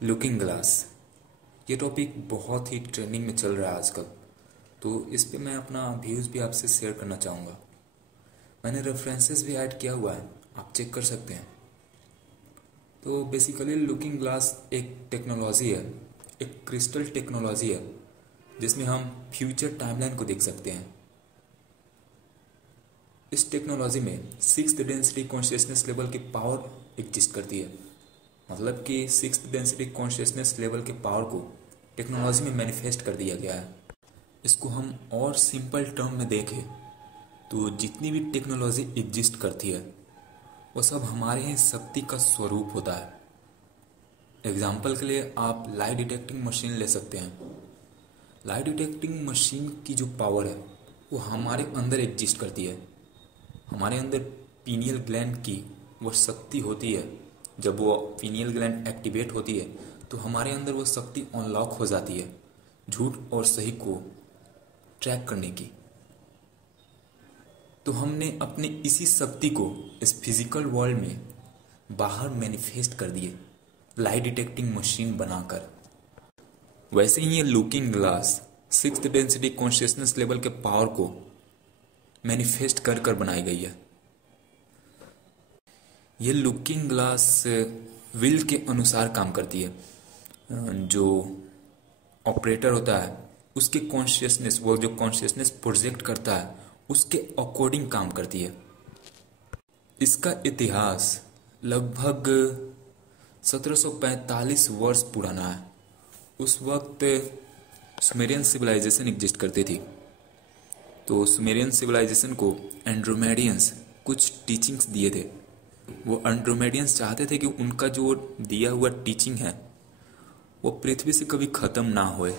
Looking glass. ये topic बहुत ही trending में चल रहा है आजकल, तो इस पे मैं अपना व्यूज़ भी आपसे शेयर करना चाहूँगा। मैंने रेफरेंसेस भी ऐड किया हुआ है, आप चेक कर सकते हैं। तो बेसिकली लुकिंग ग्लास एक टेक्नोलॉजी है, एक क्रिस्टल टेक्नोलॉजी है जिसमें हम फ्यूचर टाइमलाइन को देख सकते हैं। इस टेक्नोलॉजी में सिक्स्थ डेंसिटी कॉन्शियसनेस लेवल की पावर एग्जिस्ट करती है। मतलब कि सिक्स्थ डेंसिटी कॉन्शियसनेस लेवल के पावर को टेक्नोलॉजी में मैनिफेस्ट कर दिया गया है। इसको हम और सिंपल टर्म में देखें तो जितनी भी टेक्नोलॉजी एग्जिस्ट करती है वो सब हमारे ही शक्ति का स्वरूप होता है। एग्जाम्पल के लिए आप लाइट डिटेक्टिंग मशीन ले सकते हैं। लाइट डिटेक्टिंग मशीन की जो पावर है वो हमारे अंदर एग्जिस्ट करती है। हमारे अंदर पीनियल ग्लैंड की वो शक्ति होती है। जब वो पीनियल ग्लैंड एक्टिवेट होती है तो हमारे अंदर वो शक्ति अनलॉक हो जाती है झूठ और सही को ट्रैक करने की। तो हमने अपने इसी शक्ति को इस फिजिकल वर्ल्ड में बाहर मैनिफेस्ट कर दिए लाइट डिटेक्टिंग मशीन बनाकर। वैसे ही ये looking glass sixth density consciousness level के पावर को मैनिफेस्ट कर कर बनाई गई है। ये लुकिंग ग्लास विल के अनुसार काम करती है। जो ऑपरेटर होता है उसके कॉन्शियसनेस, वो जो कॉन्शियसनेस प्रोजेक्ट करता है उसके अकॉर्डिंग काम करती है। इसका इतिहास लगभग 1745 वर्ष पुराना है। उस वक्त सुमेरियन सिविलाइजेशन एग्जिस्ट करती थी। तो सुमेरियन सिविलाइजेशन को एंड्रोमेडियंस कुछ टीचिंग्स दिए थे। वो एंड्रोमेडियंस चाहते थे कि उनका जो दिया हुआ टीचिंग है वो पृथ्वी से कभी ख़त्म ना होए।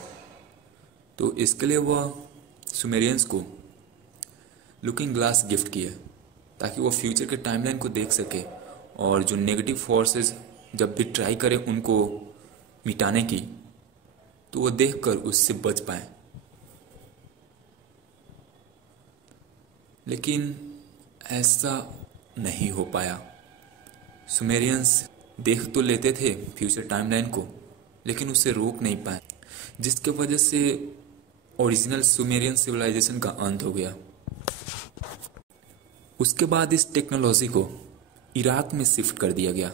तो इसके लिए वह सुमेरियंस को लुकिंग ग्लास गिफ्ट किए ताकि वो फ्यूचर के टाइमलाइन को देख सके और जो नेगेटिव फोर्सेस जब भी ट्राई करें उनको मिटाने की तो वो देखकर उससे बच पाए। लेकिन ऐसा नहीं हो पाया। सुमेरियंस देख तो लेते थे फ्यूचर टाइमलाइन को लेकिन उसे रोक नहीं पाए, जिसके वजह से ओरिजिनल सुमेरियन सिविलाइजेशन का अंत हो गया। उसके बाद इस टेक्नोलॉजी को इराक में शिफ्ट कर दिया गया।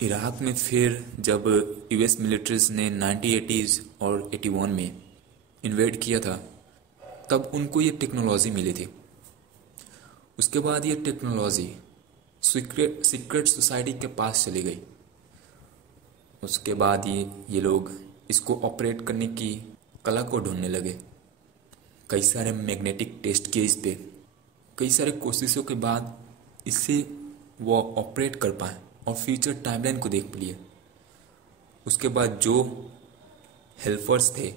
इराक में फिर जब यूएस मिलिट्रीज ने 1980s और 81 में इन्वेड किया था तब उनको ये टेक्नोलॉजी मिली थी। उसके बाद ये टेक्नोलॉजी सीक्रेट सोसाइटी के पास चली गई। उसके बाद ये लोग इसको ऑपरेट करने की कला को ढूंढने लगे। कई सारे मैग्नेटिक टेस्ट किए इस पे। कई सारे कोशिशों के बाद इससे वो ऑपरेट कर पाए और फ्यूचर टाइमलाइन को देख लिए। उसके बाद जो हेल्पर्स थे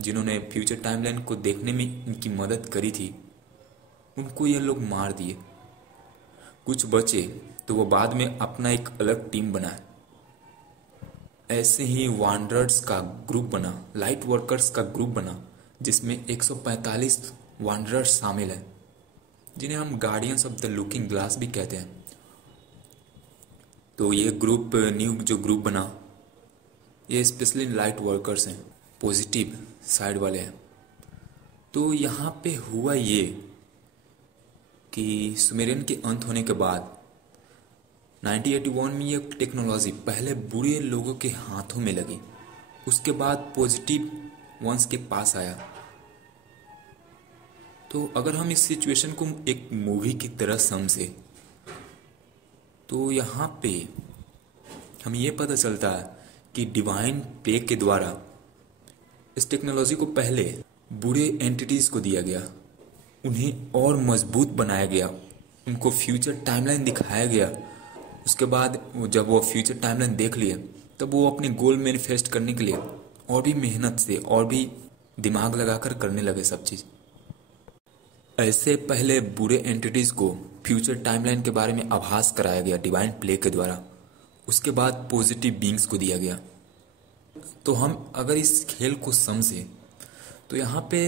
जिन्होंने फ्यूचर टाइमलाइन को देखने में इनकी मदद करी थी उनको ये लोग मार दिए। कुछ बचे तो वो बाद में अपना एक अलग टीम बनाए। ऐसे ही वांडरर्स का ग्रुप बना, लाइट वर्कर्स का ग्रुप बना जिसमें 145 वांडरर्स शामिल हैं जिन्हें हम guardians of the looking glass भी कहते हैं। तो ये ग्रुप, न्यू जो ग्रुप बना, ये स्पेशली लाइट वर्कर्स हैं, पॉजिटिव साइड वाले हैं। तो यहाँ पे हुआ ये कि सुमेरियन के अंत होने के बाद 1981 में ये टेक्नोलॉजी पहले बुरे लोगों के हाथों में लगी, उसके बाद पॉजिटिव वंस के पास आया। तो अगर हम इस सिचुएशन को एक मूवी की तरह समझे तो यहाँ पे हमें ये पता चलता है कि डिवाइन प्ले के द्वारा इस टेक्नोलॉजी को पहले बुरे एंटिटीज को दिया गया, उन्हें और मजबूत बनाया गया, उनको फ्यूचर टाइमलाइन दिखाया गया। उसके बाद जब वो फ्यूचर टाइमलाइन देख लिए तब वो अपने गोल मैनिफेस्ट करने के लिए और भी मेहनत से और भी दिमाग लगाकर करने लगे सब चीज़। ऐसे पहले बुरे एंटिटीज को फ्यूचर टाइमलाइन के बारे में आभास कराया गया डिवाइन प्ले के द्वारा। उसके बाद पॉजिटिव बीइंग्स को दिया गया। तो हम अगर इस खेल को समझें तो यहाँ पे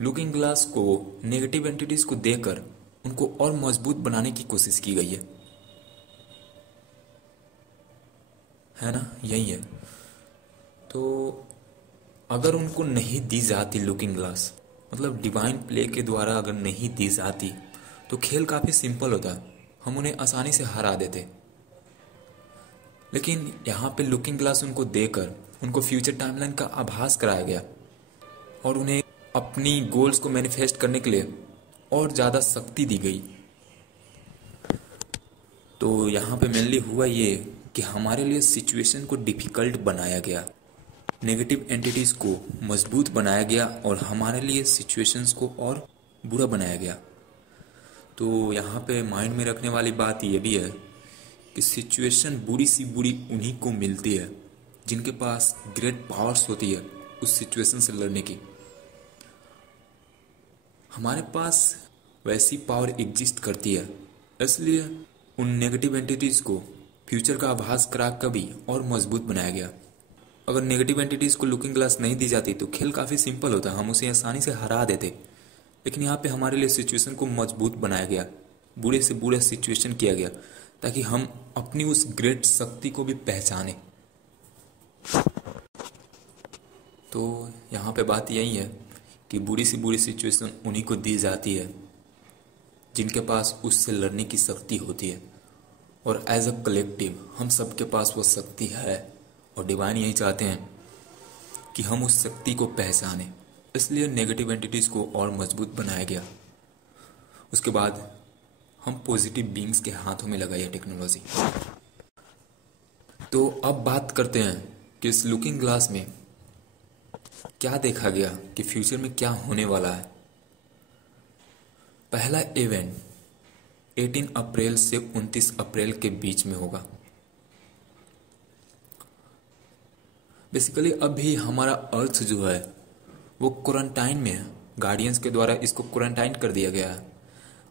लुकिंग ग्लास को नेगेटिव एंटिटीज को देकर उनको और मजबूत बनाने की कोशिश की गई है। है ना, यही है। तो अगर उनको नहीं दी जाती लुकिंग ग्लास, मतलब डिवाइन प्ले के द्वारा अगर नहीं दी जाती, तो खेल काफ़ी सिंपल होता, हम उन्हें आसानी से हरा देते। लेकिन यहाँ पे लुकिंग ग्लास उनको देकर उनको फ्यूचर टाइमलाइन का आभास कराया गया और उन्हें अपनी गोल्स को मैनिफेस्ट करने के लिए और ज़्यादा शक्ति दी गई। तो यहाँ पे मेनली हुआ ये कि हमारे लिए सिचुएशन को डिफ़िकल्ट बनाया गया, नेगेटिव एंटिटीज़ को मजबूत बनाया गया और हमारे लिए सिचुएशंस को और बुरा बनाया गया। तो यहाँ पे माइंड में रखने वाली बात ये भी है कि सिचुएशन बुरी सी बुरी उन्हीं को मिलती है जिनके पास ग्रेट पावर्स होती है उस सिचुएशन से लड़ने की। हमारे पास वैसी पावर एग्जिस्ट करती है, इसलिए उन नेगेटिव एंटिटीज़ को फ्यूचर का आभास करा कर भी और मजबूत बनाया गया। अगर नेगेटिव एंटिटीज़ को लुकिंग ग्लास नहीं दी जाती तो खेल काफ़ी सिंपल होता, हम उसे आसानी से हरा देते। लेकिन यहाँ पे हमारे लिए सिचुएशन को मजबूत बनाया गया, बुरे से बुरा सिचुएशन किया गया ताकि हम अपनी उस ग्रेट शक्ति को भी पहचाने। तो यहाँ पे बात यही है कि बुरी से बुरी सिचुएशन उन्हीं को दी जाती है जिनके पास उससे लड़ने की शक्ति होती है, और एज अ कलेक्टिव हम सबके पास वो शक्ति है और डिवाइन यही चाहते हैं कि हम उस शक्ति को पहचानें। इसलिए नेगेटिव एंटिटीज़ को और मजबूत बनाया गया। उसके बाद हम पॉजिटिव बीइंग्स के हाथों में लगाई है टेक्नोलॉजी। तो अब बात करते हैं कि इस लुकिंग ग्लास में क्या देखा गया कि फ्यूचर में क्या होने वाला है। पहला इवेंट 18 अप्रैल से 29 अप्रैल के बीच में होगा। बेसिकली अभी हमारा अर्थ जो है वो क्वारंटाइन में है, गार्डियंस के द्वारा इसको क्वारंटाइन कर दिया गया है।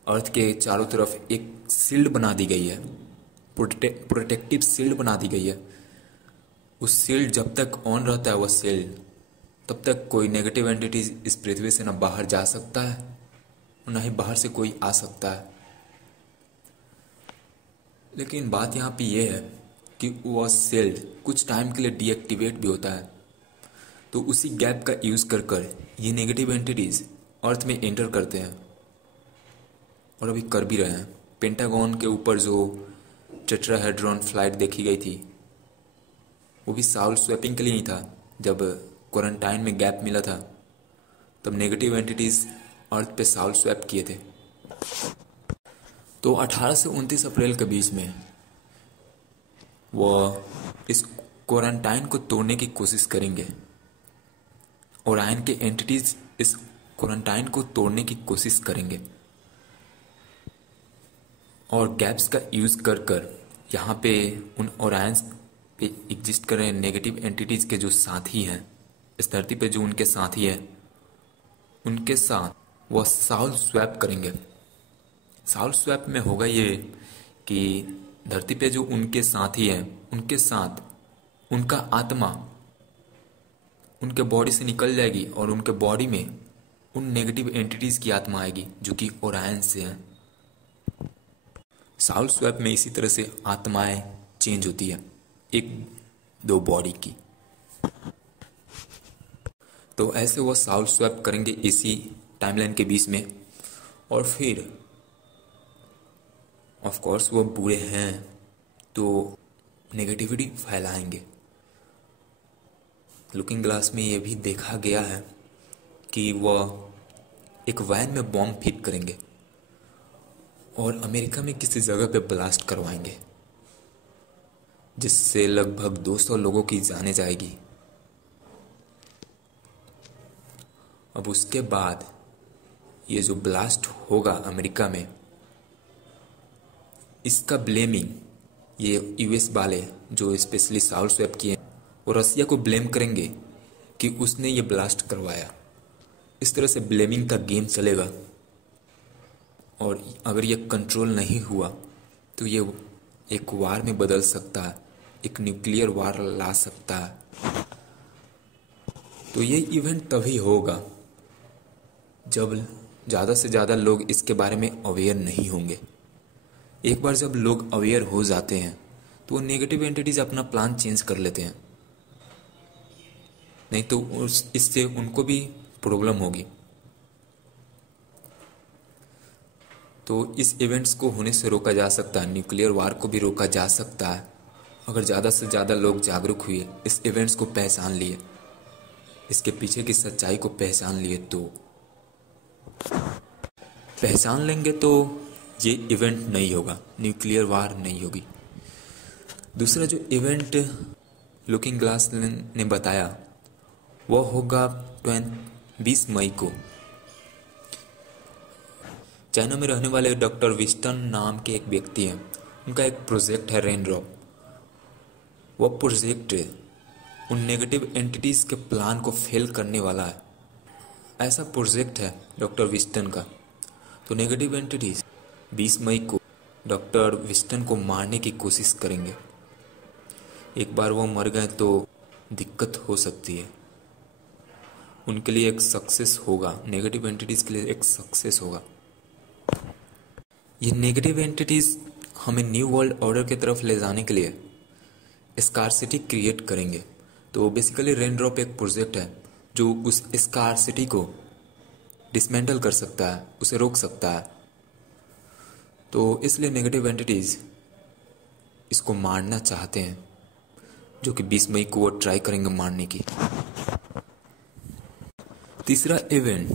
अर्थ के चारों तरफ एक शील्ड बना दी गई है, प्रोटेक्टिव शील्ड बना दी गई है। उस शील्ड जब तक ऑन रहता है, वह शील्ड, तब तक कोई नेगेटिव एंटिटीज इस पृथ्वी से ना बाहर जा सकता है और ना ही बाहर से कोई आ सकता है। लेकिन बात यहाँ पे ये है कि वह शील्ड कुछ टाइम के लिए डीएक्टिवेट भी होता है। तो उसी गैप का यूज़ कर कर ये नेगेटिव एंटिटीज अर्थ में एंटर करते हैं और अभी कर भी रहे हैं। पेंटागन के ऊपर जो टेट्राहेड्रॉन फ्लाइट देखी गई थी वो भी साउल स्वैपिंग के लिए नहीं था। जब क्वारंटाइन में गैप मिला था तब नेगेटिव एंटिटीज अर्थ पे साउल स्वैप किए थे। तो 18 से 29 अप्रैल के बीच में वह इस क्वारंटाइन को तोड़ने की कोशिश करेंगे और आयन के एंटिटीज इस क्वारंटाइन को तोड़ने की कोशिश करेंगे और गैप्स का यूज़ कर कर यहाँ पे उन ओरायंस पे एग्जिस्ट कर रहे नेगेटिव एंटिटीज के जो साथी हैं, इस धरती पे जो उनके साथी हैं, उनके साथ वह साउल स्वैप करेंगे। साउल स्वैप में होगा ये कि धरती पे जो उनके साथी हैं उनके साथ उनका आत्मा उनके बॉडी से निकल जाएगी और उनके बॉडी में उन नेगेटिव एंटिटीज की आत्मा आएगी जो कि ओरायन से हैं। साउल स्वैप में इसी तरह से आत्माएं चेंज होती है एक दो बॉडी की। तो ऐसे वो साउल स्वैप करेंगे इसी टाइमलाइन के बीच में और फिर ऑफ कोर्स वो बुरे हैं तो नेगेटिविटी फैलाएंगे। लुकिंग ग्लास में ये भी देखा गया है कि वह एक वैन में बॉम्ब फिट करेंगे और अमेरिका में किसी जगह पे ब्लास्ट करवाएंगे जिससे लगभग 200 लोगों की जानें जाएगी। अब उसके बाद ये जो ब्लास्ट होगा अमेरिका में, इसका ब्लेमिंग ये यूएस वाले जो स्पेशली साउल स्वैप किए वो रसिया को ब्लेम करेंगे कि उसने ये ब्लास्ट करवाया। इस तरह से ब्लेमिंग का गेम चलेगा और अगर ये कंट्रोल नहीं हुआ तो ये एक वार में बदल सकता है, एक न्यूक्लियर वार ला सकता है। तो ये इवेंट तभी होगा जब ज़्यादा से ज़्यादा लोग इसके बारे में अवेयर नहीं होंगे। एक बार जब लोग अवेयर हो जाते हैं तो वो नेगेटिव एंटिटीज अपना प्लान चेंज कर लेते हैं, नहीं तो इससे उनको भी प्रॉब्लम होगी। तो इस इवेंट्स को होने से रोका जा सकता है, न्यूक्लियर वार को भी रोका जा सकता है अगर ज़्यादा से ज़्यादा लोग जागरूक हुए, इस इवेंट्स को पहचान लिए, इसके पीछे की सच्चाई को पहचान लिए। तो पहचान लेंगे तो ये इवेंट नहीं होगा, न्यूक्लियर वार नहीं होगी। दूसरा जो इवेंट लुकिंग ग्लास ने बताया वो होगा 20 मई को। चाइना में रहने वाले डॉक्टर विस्टन नाम के एक व्यक्ति हैं, उनका एक प्रोजेक्ट है रेनड्रॉप। वो प्रोजेक्ट उन नेगेटिव एंटिटीज़ के प्लान को फेल करने वाला है, ऐसा प्रोजेक्ट है डॉक्टर विस्टन का। तो नेगेटिव एंटिटीज 20 मई को डॉक्टर विस्टन को मारने की कोशिश करेंगे। एक बार वो मर गए तो दिक्कत हो सकती है, उनके लिए एक सक्सेस होगा, नेगेटिव एंटिटीज के लिए एक सक्सेस होगा। ये नेगेटिव एंटिटीज हमें न्यू वर्ल्ड ऑर्डर की तरफ ले जाने के लिए स्कार्सिटी क्रिएट करेंगे। तो बेसिकली रेनड्रॉप एक प्रोजेक्ट है जो उस स्कार्सिटी को डिसमेंटल कर सकता है, उसे रोक सकता है। तो इसलिए नेगेटिव एंटिटीज इसको मारना चाहते हैं, जो कि 20 मई को वो ट्राई करेंगे मारने की। तीसरा इवेंट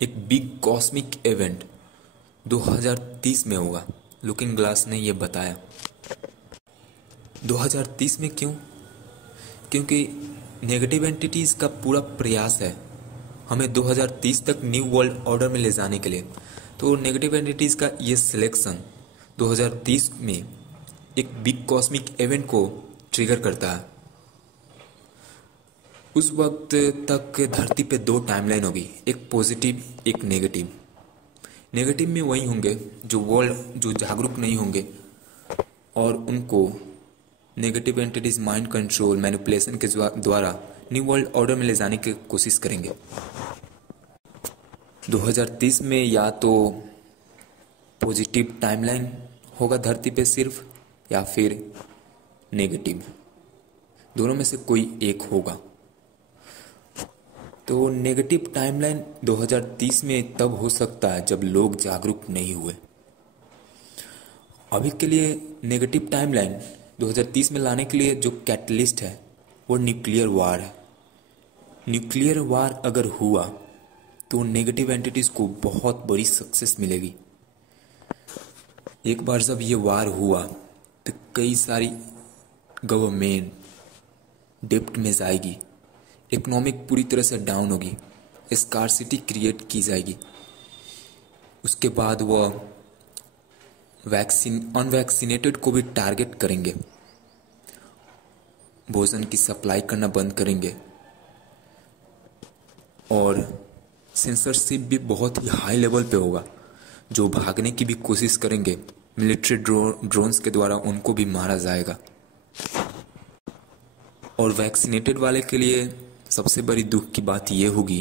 एक बिग कॉस्मिक इवेंट 2030 में होगा, लुकिंग ग्लास ने ये बताया। 2030 में क्यों? क्योंकि नेगेटिव एंटिटीज का पूरा प्रयास है हमें 2030 तक न्यू वर्ल्ड ऑर्डर में ले जाने के लिए। तो नेगेटिव एंटिटीज का ये सिलेक्शन 2030 में एक बिग कॉस्मिक इवेंट को ट्रिगर करता है। उस वक्त तक धरती पे 2 टाइमलाइन होगी, एक पॉजिटिव एक नेगेटिव। नेगेटिव में वही होंगे जो जागरूक नहीं होंगे और उनको negative entities mind control manipulation के द्वारा न्यू वर्ल्ड ऑर्डर में ले जाने की कोशिश करेंगे। 2030 में या तो पॉजिटिव टाइमलाइन होगा धरती पे सिर्फ, या फिर नेगेटिव, दोनों में से कोई एक होगा। तो नेगेटिव टाइमलाइन 2030 में तब हो सकता है जब लोग जागरूक नहीं हुए। अभी के लिए नेगेटिव टाइमलाइन 2030 में लाने के लिए जो कैटलिस्ट है वो न्यूक्लियर वार है। न्यूक्लियर वार अगर हुआ तो नेगेटिव एंटिटीज को बहुत बड़ी सक्सेस मिलेगी। एक बार जब ये वार हुआ तो कई सारी गवर्नमेंट डेब्ट में जाएगी, इकोनॉमिक पूरी तरह से डाउन होगी, स्कार्सिटी क्रिएट की जाएगी। उसके बाद वह अनवैक्सीनेटेड को भी टारगेट करेंगे, भोजन की सप्लाई करना बंद करेंगे और सेंसरशिप भी बहुत ही हाई लेवल पे होगा। जो भागने की भी कोशिश करेंगे मिलिट्री ड्रोन्स के द्वारा उनको भी मारा जाएगा। और वैक्सीनेटेड वाले के लिए सबसे बड़ी दुख की बात यह होगी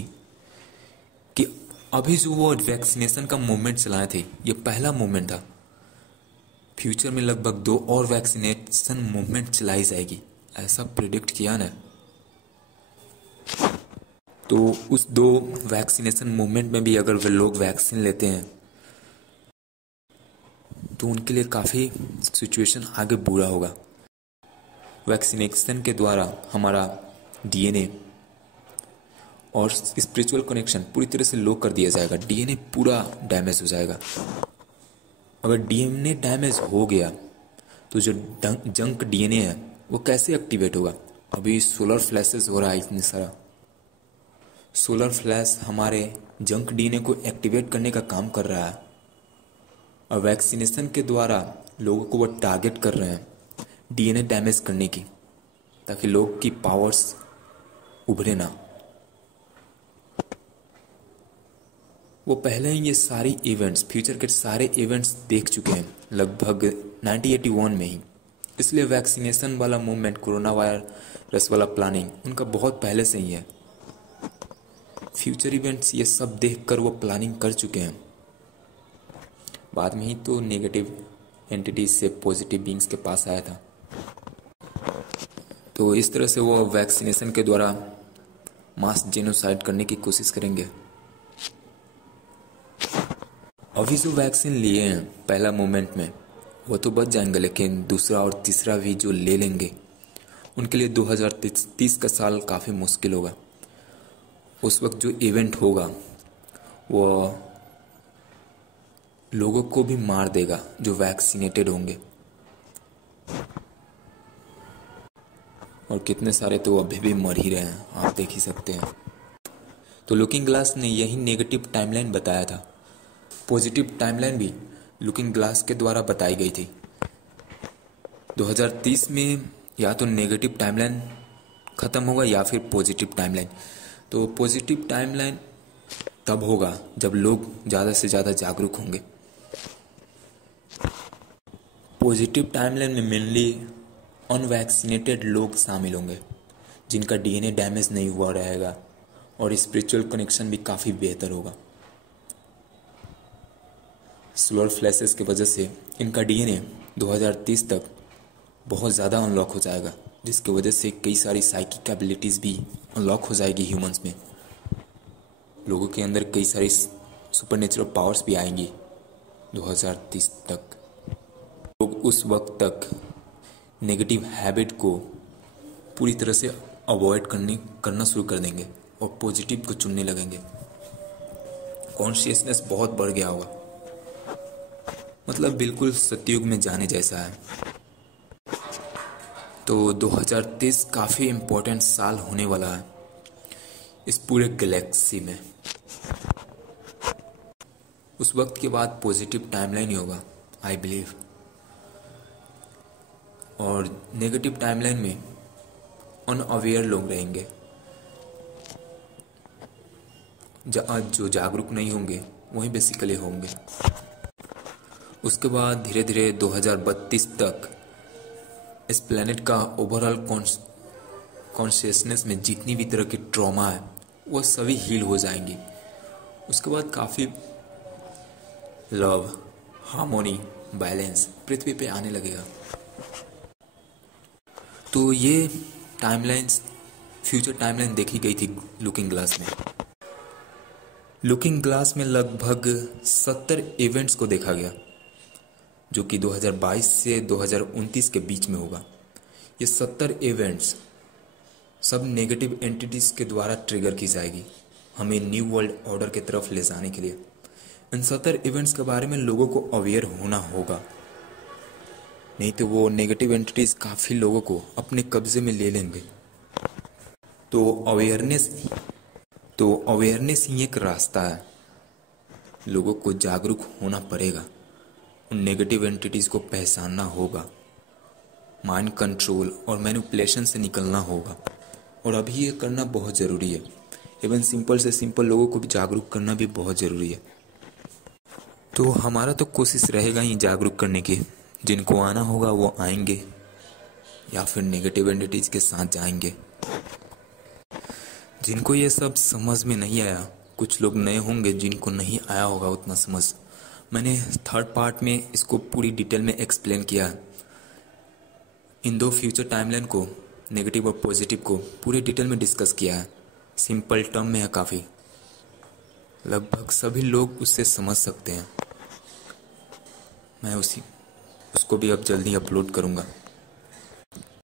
कि अभी जो वो वैक्सीनेशन का मूवमेंट चलाए थे ये पहला मूवमेंट था, फ्यूचर में लगभग 2 और वैक्सीनेशन मूवमेंट चलाई जाएगी, ऐसा प्रिडिक्ट किया ना। तो उस 2 वैक्सीनेशन मूवमेंट में भी अगर वे लोग वैक्सीन लेते हैं तो उनके लिए काफ़ी सिचुएशन आगे बुरा होगा। वैक्सीनेशन के द्वारा हमारा डीएनए और स्पिरिचुअल कनेक्शन पूरी तरह से लो कर दिया जाएगा, डीएनए पूरा डैमेज हो जाएगा। अगर डीएनए डैमेज हो गया तो जो जंक डीएनए है वो कैसे एक्टिवेट होगा? अभी सोलर फ्लैशेस हो रहा है इतने सारा, सोलर फ्लैश हमारे जंक डीएनए को एक्टिवेट करने का काम कर रहा है। और वैक्सीनेशन के द्वारा लोगों को वो टारगेट कर रहे हैं डीएनए डैमेज करने की, ताकि लोग की पावर्स उभरे ना। वो पहले ही ये सारी इवेंट्स, फ्यूचर के सारे इवेंट्स देख चुके हैं लगभग 1981 में ही। इसलिए वैक्सीनेशन वाला मूवमेंट, कोरोना वायरस वाला प्लानिंग उनका बहुत पहले से ही है। फ्यूचर इवेंट्स ये सब देखकर वो प्लानिंग कर चुके हैं, बाद में ही तो नेगेटिव एंटिटीज से पॉजिटिव बीइंग्स के पास आया था। तो इस तरह से वो वैक्सीनेशन के द्वारा मास जेनोसाइड करने की कोशिश करेंगे। अभी जो वैक्सीन लिए हैं पहला मोमेंट में वो तो बच जाएंगे, लेकिन दूसरा और तीसरा भी जो ले लेंगे उनके लिए 2030 का साल काफ़ी मुश्किल होगा। उस वक्त जो इवेंट होगा वो लोगों को भी मार देगा जो वैक्सीनेटेड होंगे, और कितने सारे तो अभी भी मर ही रहे हैं, आप देख ही सकते हैं। तो लुकिंग ग्लास ने यही नेगेटिव टाइमलाइन बताया था। पॉजिटिव टाइमलाइन भी लुकिंग ग्लास के द्वारा बताई गई थी। 2030 में या तो नेगेटिव टाइमलाइन ख़त्म होगा या फिर पॉजिटिव टाइमलाइन। तो पॉजिटिव टाइमलाइन तब होगा जब लोग ज़्यादा से ज़्यादा जागरूक होंगे। पॉजिटिव टाइमलाइन में मेनली अनवैक्सीनेटेड लोग शामिल होंगे जिनका डीएनए डैमेज नहीं हुआ रहेगा, और स्पिरिचुअल कनेक्शन भी काफ़ी बेहतर होगा। सोलर फ्लैशेस की वजह से इनका डीएनए 2030 तक बहुत ज़्यादा अनलॉक हो जाएगा, जिसकी वजह से कई सारी साइकिक एबिलिटीज़ भी अनलॉक हो जाएगी ह्यूमंस में। लोगों के अंदर कई सारी सुपरनेचुरल पावर्स भी आएंगी 2030 तक। लोग उस वक्त तक नेगेटिव हैबिट को पूरी तरह से अवॉइड करना शुरू कर देंगे और पॉजिटिव को चुनने लगेंगे। कॉन्शियसनेस बहुत बढ़ गया होगा, मतलब बिल्कुल सतयुग में जाने जैसा है। तो 2030 काफ़ी इम्पोर्टेंट साल होने वाला है इस पूरे गैलेक्सी में। उस वक्त के बाद पॉजिटिव टाइमलाइन ही होगा, आई बिलीव। और नेगेटिव टाइमलाइन में अनअवेयर लोग रहेंगे, जो जागरूक नहीं होंगे वही बेसिकली होंगे। उसके बाद धीरे धीरे 2032 तक इस प्लेनेट का ओवरऑल कॉन्शियसनेस में जितनी भी तरह की ट्रॉमा है वो सभी हील हो जाएंगी। उसके बाद काफ़ी लव, हार्मोनी, बैलेंस पृथ्वी पे आने लगेगा। तो ये टाइमलाइंस, फ्यूचर टाइमलाइन देखी गई थी लुकिंग ग्लास में। लुकिंग ग्लास में लगभग 70 इवेंट्स को देखा गया, जो कि 2022 से 2029 के बीच में होगा। ये 70 इवेंट्स सब नेगेटिव एंटिटीज़ के द्वारा ट्रिगर की जाएगी, हमें न्यू वर्ल्ड ऑर्डर की तरफ ले जाने के लिए। इन 70 इवेंट्स के बारे में लोगों को अवेयर होना होगा, नहीं तो वो नेगेटिव एंटिटीज़ काफ़ी लोगों को अपने कब्जे में ले लेंगे। तो अवेयरनेस ही एक रास्ता है। लोगों को जागरूक होना पड़ेगा, उन नेगेटिव एंटिटीज़ को पहचानना होगा, माइंड कंट्रोल और मैनिपुलेशन से निकलना होगा, और अभी ये करना बहुत ज़रूरी है। इवन सिंपल से सिंपल लोगों को भी जागरूक करना भी बहुत ज़रूरी है। तो हमारा तो कोशिश रहेगा ही जागरूक करने की। जिनको आना होगा वो आएंगे या फिर नेगेटिव एंटिटीज़ के साथ जाएंगे। जिनको ये सब समझ में नहीं आया, कुछ लोग नए होंगे जिनको नहीं आया होगा उतना समझ, मैंने थर्ड पार्ट में इसको पूरी डिटेल में एक्सप्लेन किया है। इन दो फ्यूचर टाइमलाइन को, नेगेटिव और पॉजिटिव को पूरी डिटेल में डिस्कस किया है। सिंपल टर्म में है काफ़ी, लगभग सभी लोग उससे समझ सकते हैं। मैं उसको भी अब जल्दी अपलोड करूँगा।